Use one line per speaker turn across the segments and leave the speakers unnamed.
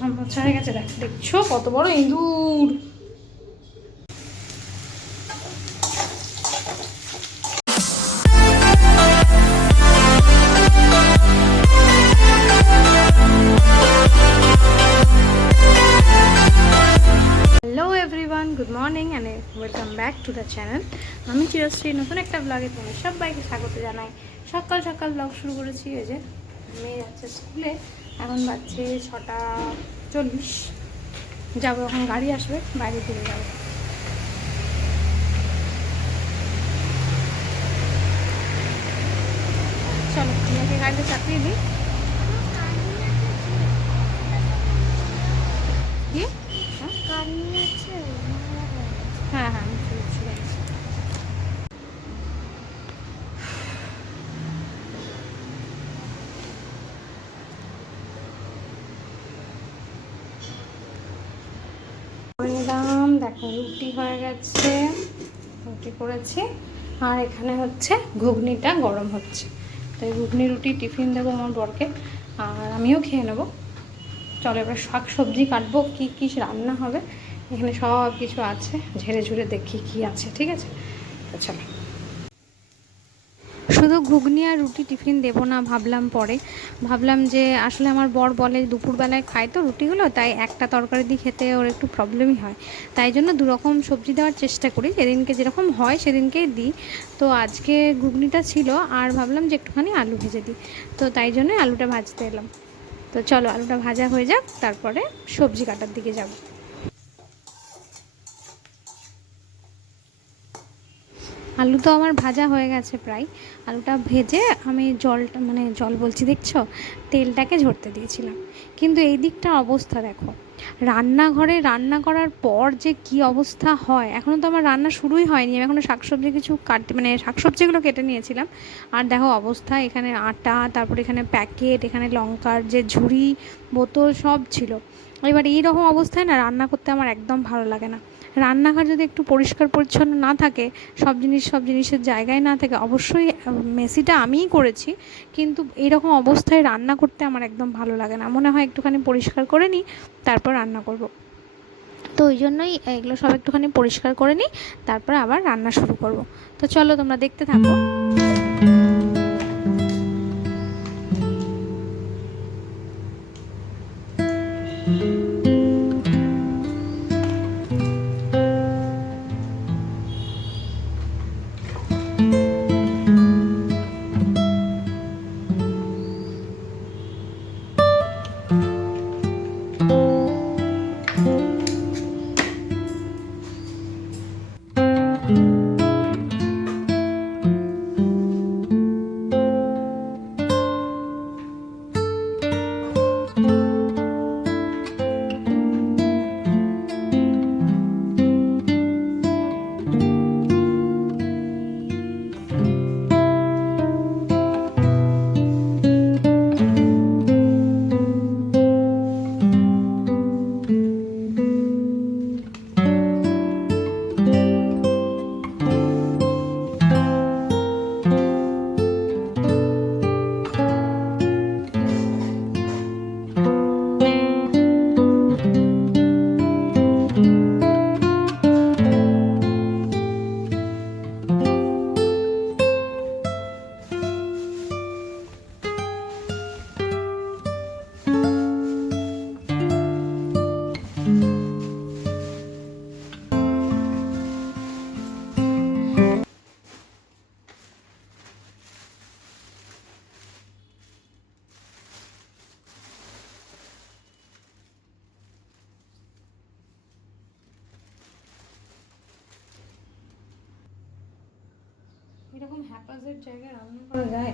হয়ে গেছে, দেখ, দেখছ কত বড় ইঁদুর। Good morning and welcome back to the channel আমি চিরশ্রী, নতুন একটা ব্লগে তোমার সবাইকে স্বাগত জানাই। সকাল সকাল ব্লগ শুরু করেছি ওই যে মেয়ে যাচ্ছে স্কুলে এখন বাজছে ছটা চল্লিশ। যাব এখন, গাড়ি আসবে, বাইরে ফিরে যাব। চলো আমাকে গাড়িতে চাপিয়ে দিই কি হ্যাঁ হ্যাঁ আমি চলে চলে গেছি নিলাম দেখো রুটি হয়ে গেছে। রুটি করেছি। আর এখানে হচ্ছে ঘুগনিটা গরম হচ্ছে। তো এই ঘুগনি, রুটি, টিফিন দেবো আমার বরকে। আর আমিও খেয়ে নেব। চলো এবার শাক সবজি কাটবো, কী কী রান্না হবে? এখানে সব কিছু আছে। ঝেড়ে ঝুড়ে দেখি কি আছে, ঠিক আছে? চলো। শুধু ঘুগনি আর রুটি টিফিন দেবো না, ভাবলাম পরে। ভাবলাম যে আসলে আমার বর বলে দুপুরবেলায় খায় তো রুটিগুলো তাই একটা তরকারি দিয়ে খেতে ওর একটু প্রবলেমই হয়। তাই জন্য দুরকম সবজি দেওয়ার চেষ্টা করি, যেদিনকে যেরকম হয় সেদিনকেই দিই। তো আজকে ঘুগনিটা ছিল, আর ভাবলাম যে একটুখানি আলু ভেজে দিই। তো তাই জন্য আলুটা ভাজতে এলাম। তো চলো আলুটা ভাজা হয়ে যাক, তারপরে সবজি কাটার দিকে যাব। আলু তো আমার ভাজা হয়ে গেছে প্রায়। আলুটা ভেজে আমি জলটা মানে জল বলছি, দেখছ? তেলটাকে ঝরতে দিয়েছিলাম। কিন্তু এই দিকটা অবস্থা দেখো। রান্নাঘরে রান্না করার পর যে কি অবস্থা হয় এখনও তো আমার রান্না শুরুই হয়নি। আমি এখনও শাকসবজি কিছু কাটতে মানে শাকসবজিগুলো কেটে নিয়েছিলাম। আর দেখো অবস্থা, এখানে আটা, তারপর এখানে প্যাকেট, এখানে লঙ্কার যে ঝুড়ি, বোতল সব ছিল। এবার এই রকম অবস্থায় না রান্না করতে আমার একদম ভালো লাগে না। রান্নাঘর যদি একটু পরিষ্কার পরিচ্ছন্ন না থাকে, সব জিনিস সব জিনিসের জায়গায় না থাকে, অবশ্যই মেসিটা আমিই করেছি কিন্তু এরকম অবস্থায় রান্না করতে আমার একদম ভালো লাগে না মনে হয় একটুখানি পরিষ্কার করে নিই, তারপর রান্না করব। তো ওই জন্যই, এগুলো সব একটুখানি পরিষ্কার করে নিই, তারপর আবার রান্না শুরু করব। তো চলো তোমরা দেখতে থাকো এরকম হ্যাপাজের জায়গায় রান্না করা যায়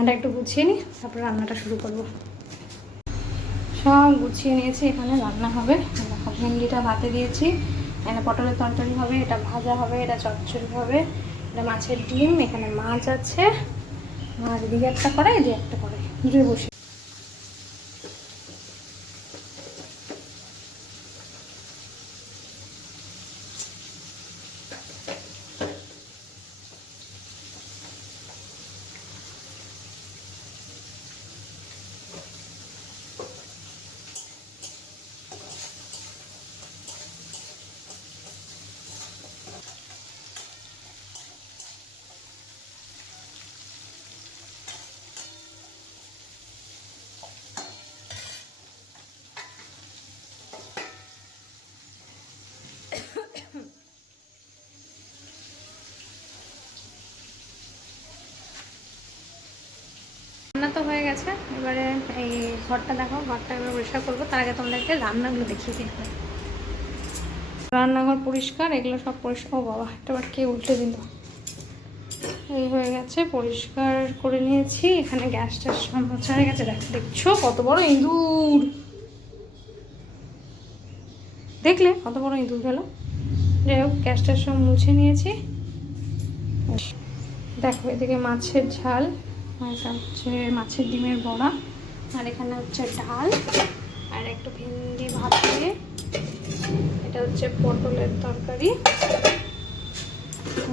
এটা একটু গুছিয়ে নিই তারপরে রান্নাটা শুরু করব। সব গুছিয়ে নিয়েছি, এখানে রান্না হবে। ভেন্ডিটা ভাতে দিয়েছি, এখানে পটলের তরকারি হবে, এটা ভাজা হবে, এটা চচ্চড়ি হবে, এটা মাছের ডিম, এখানে মাছ আছে। মাছ দিয়ে একটা করে দিয়ে একটা করে দুটোই বসে তো হয়ে গেছে। এবারে এই ঘরটা দেখো, ঘরটা এবার পরিষ্কার করব। তার আগে তোমাদেরকে রান্নাগুলো দেখিয়ে দিই রান্নাঘর পরিষ্কার, এগুলো সব পরিষ্কার। ও বাবা, একটা বার কে উল্টে দিল। এই হয়ে গেছে, পরিষ্কার করে নিয়েছি। এখানে গ্যাসটা সব মোছা হয়ে গেছে। দেখ, দেখছ কত বড় ইঁদুর। দেখলে কত বড় ইঁদুর গেল যাই হোক গ্যাসটা সব মুছে নিয়েছি। দেখো, এদিকে মাছের ঝাল। এটা হচ্ছে মাছের ডিমের বড়া, আর এখানে হচ্ছে ডাল, আর একটু ভেন্ডি ভাত দিয়ে। এটা হচ্ছে পটলের তরকারি।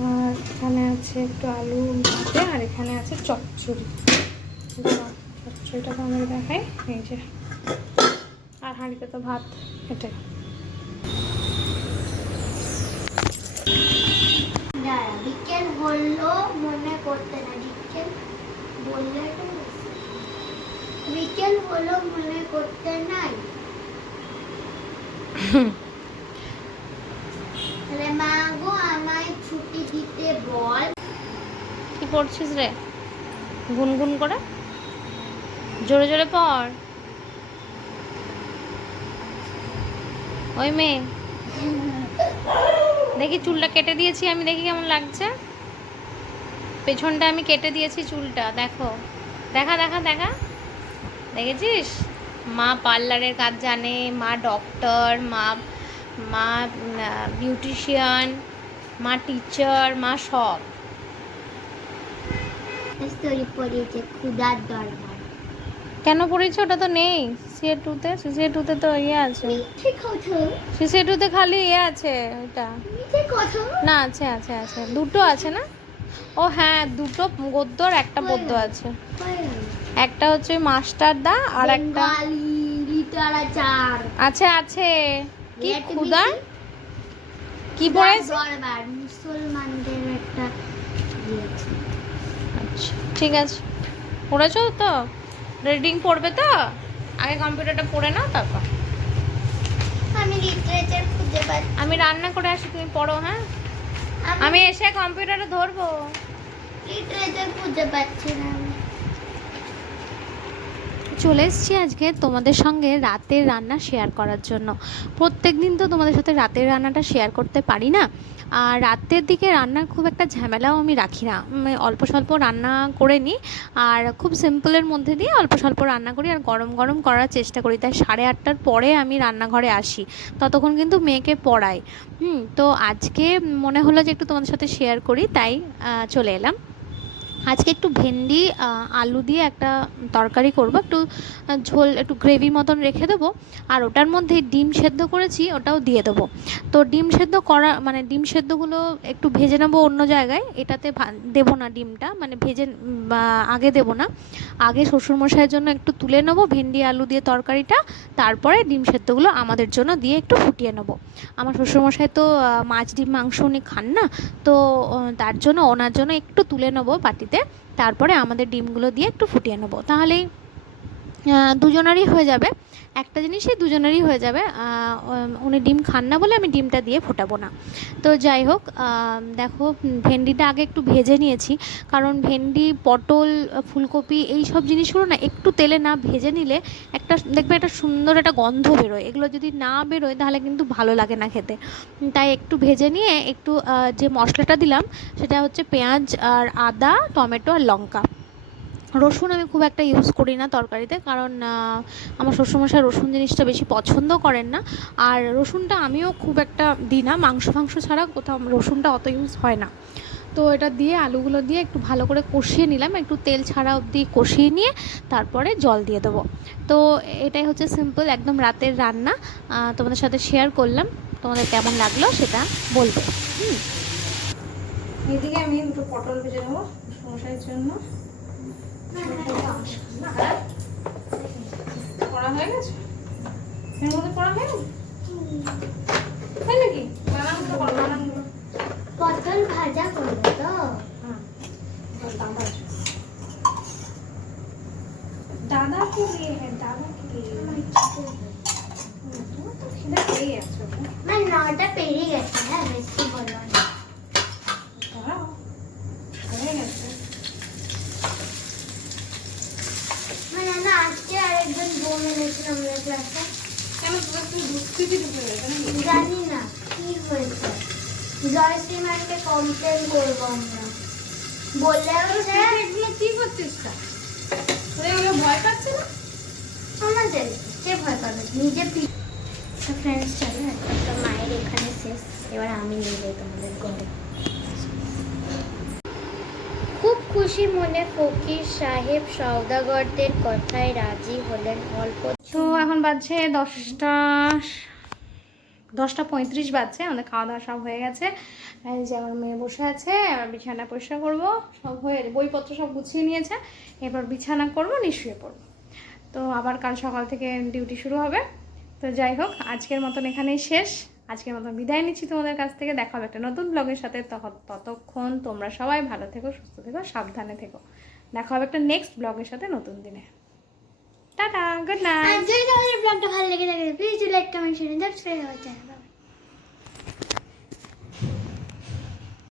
আর এখানে আছে একটু আলু ভাজে আর এখানে আছে চচ্চড়ি। চচ্চড়িটা তো আমাকে দেখাই, এই যে। আর হাঁড়িতে তো ভাত, এটাই।
বিকেল মনে করতে না, বিকেল। বিকেল হলো মনে করতে নাই। তাহলে মা গো, আমায় ছুটি দিতে বল।
কি পড়ছিস রে? গুনগুন করে? জোরে জোরে পড়। ওই মেয়ে, দেখি চুলটা কেটে দিয়েছি, আমি দেখি কেমন লাগছে। পেছনটা আমি কেটে দিয়েছি চুলটা দেখো। দেখা দেখা দেখা। দেখেছিস? মা পার্লারের কাজ জানে মা ডক্টর মা মা বিউটিশিয়ান মা টিচার মা সব।
পড়িয়েছে ক্ষুদার দরবার।
কেন পড়েছে ওটা তো নেই। সিসিএ টুতে সিসিএ টুতে তো ইয়ে আছে। সিসিএ টুতে খালি ইয়ে আছে
কথা?
না আছে আছে আছে। দুটো আছে না? ও হ্যাঁ দুটো গদ্য আর একটা পদ্য আছে। একটা হচ্ছে মাস্টার দা আর একটা
লিটারেচার
আছে আছে। কি খুদা কি পড়েছে
মুসলমানদের একটা ইয়ে
আচ্ছা ঠিক আছে। পড়েছো তো? রিডিং পড়বে তো? আগে কম্পিউটারটা পড়ে নাও তারপর।
আমি লিটারেচার খুঁজে পাচ্ছি।
আমি রান্না করে আসি তুমি পড়ো হ্যাঁ? আমি এসে কম্পিউটারে ধরবো
লিটারেচার খুঁজে পাচ্ছি না।
চলে এসেছি আজকে তোমাদের সঙ্গে রাতের রান্না শেয়ার করার জন্য। প্রত্যেক দিন তো তোমাদের সাথে রাতের রান্নাটা শেয়ার করতে পারি না। আর রাতের দিকে রান্নার খুব একটা ঝামেলাও আমি রাখি না। অল্প স্বল্প রান্না করে নিই আর খুব সিম্পলের মধ্যে দিয়ে অল্প স্বল্প রান্না করি আর গরম গরম করার চেষ্টা করি। তাই সাড়ে আটটার পরে আমি রান্নাঘরে আসি। ততক্ষণ কিন্তু মেয়েকে পড়াই। হুম, তো আজকে মনে হলো যে একটু তোমাদের সাথে শেয়ার করি। তাই চলে এলাম। আজকে একটু ভেন্ডি আলু দিয়ে একটা তরকারি করব, একটু ঝোল, একটু গ্রেভি মতন রেখে দেবো, আর ওটার মধ্যে ডিম সেদ্ধ করেছি, ওটাও দিয়ে দেবো। তো ডিম সেদ্ধ করা মানে ডিম সেদ্ধগুলো একটু ভেজে নেব অন্য জায়গায়, এটাতে দেবো না ডিমটা মানে ভেজে আগে দেবো না। আগে শ্বশুরমশাইয়ের জন্য একটু তুলে নেব ভেন্ডি, আলু দিয়ে তরকারিটা, তারপরে ডিম সেদ্ধগুলো আমাদের জন্য দিয়ে একটু ফুটিয়ে নেব। আমার শ্বশুরমশাই তো মাছ, ডিম, মাংস উনি খান না, তো তার জন্য, ওনার জন্য একটু তুলে নেব বাটিতে তারপরে আমাদের ডিমগুলো দিয়ে একটু ফুটিয়ে নেব। তাহলেই দুজনারই হয়ে যাবে। একটা জিনিসই দুজনেরই হয়ে যাবে। উনি ডিম খান না বলে আমি ডিমটা দিয়ে ফোটাবো না। তো যাই হোক দেখো, ভেন্ডিটা আগে একটু ভেজে নিয়েছি। কারণ ভেন্ডি, পটল, ফুলকপি এই সব জিনিসগুলো না একটু তেলে না ভেজে নিলে একটা দেখবে একটা সুন্দর একটা গন্ধ বেরোয়। এগুলো যদি না বেরোয় তাহলে কিন্তু ভালো লাগে না খেতে। তাই একটু ভেজে নিয়ে একটু যে মশলাটা দিলাম সেটা হচ্ছে পেঁয়াজ আর আদা, টমেটো আর লঙ্কা। রসুন আমি খুব একটা ইউজ করি না তরকারিতে কারণ আমার শ্বশুরমশাই রসুন জিনিসটা বেশি পছন্দ করেন না। আর রসুনটা আমিও খুব একটা দিই না, মাংস ফাংস ছাড়া কোথাও রসুনটা অত ইউজ হয় না। তো এটা দিয়ে আলুগুলো দিয়ে একটু ভালো করে কষিয়ে নিলাম, একটু তেল ছাড়া অবধি কষিয়ে নিয়ে তারপরে জল দিয়ে দেবো। তো এটাই হচ্ছে সিম্পল একদম রাতের রান্না। তোমাদের সাথে শেয়ার করলাম, তোমাদের কেমন লাগল সেটা বলবে। হুম। এদিকে আমি দুটো পটল ভেজে নেব সমস্যার জন্য। পড়া হয়ে গেছে? এর মধ্যে পড়া হয়নি? তাই নাকি বানানগুলো বল বানানগুলো
পটল ভাজা করব তো।
হ্যাঁ দাদা। কে লিয়ে হ্যাঁ দাদা কে লিয়ে তোমার তো খিদে পেয়ে গেছে
আমার নটা পেরিয়ে গেছে হ্যাঁ বেশি বলো না
দাঁড়াও হয়ে গেছে কেন তোর একটু দুষ্কৃতি ঢুকে গেছে নাকি
জানি না কি হয়েছে? জয়শ্রী কমপ্লেন করব আমরা। বললে হচ্ছে
কি করছিস তা? তোরা এগুলো ভয় পাচ্ছে না?
আমাদের কে ভয় পাবে? নিজে তো ফ্রেন্ডস চলো একটা মায়ের এখানে শেষ। এবার আমি নিয়ে যাই তোমাদের ঘরে। খুব খুশি মনে ফকির সাহেব সওদাগরদের কথায় রাজি হলেন। অল্প
তো এখন বাজছে দশটা দশটা পঁয়ত্রিশ বাজছে, আমাদের খাওয়া দাওয়া সব হয়ে গেছে। যে আমার মেয়ে বসে আছে, এবার বিছানা পরিষ্কার করব, সব হয়ে বইপত্র সব গুছিয়ে নিয়েছে এবার বিছানা করব নিশ্চয়ই পড়ব। তো আবার কাল সকাল থেকে ডিউটি শুরু হবে। তো যাই হোক, আজকের মতন এখানেই শেষ। আজকের মতন বিদায় নিচ্ছি তোমাদের কাছ থেকে। দেখা হবে একটা নতুন ব্লগের সাথে। ততক্ষণ তোমরা সবাই ভালো থেকো, সুস্থ থেকো, সাবধানে থেকো। দেখা হবে একটা নেক্সট ব্লগের সাথে নতুন দিনে। টাটা গুড নাইট
যদি তোমাদের ব্লগটা ভালো লেগে থাকে please like comment share subscribe আমার চ্যানেল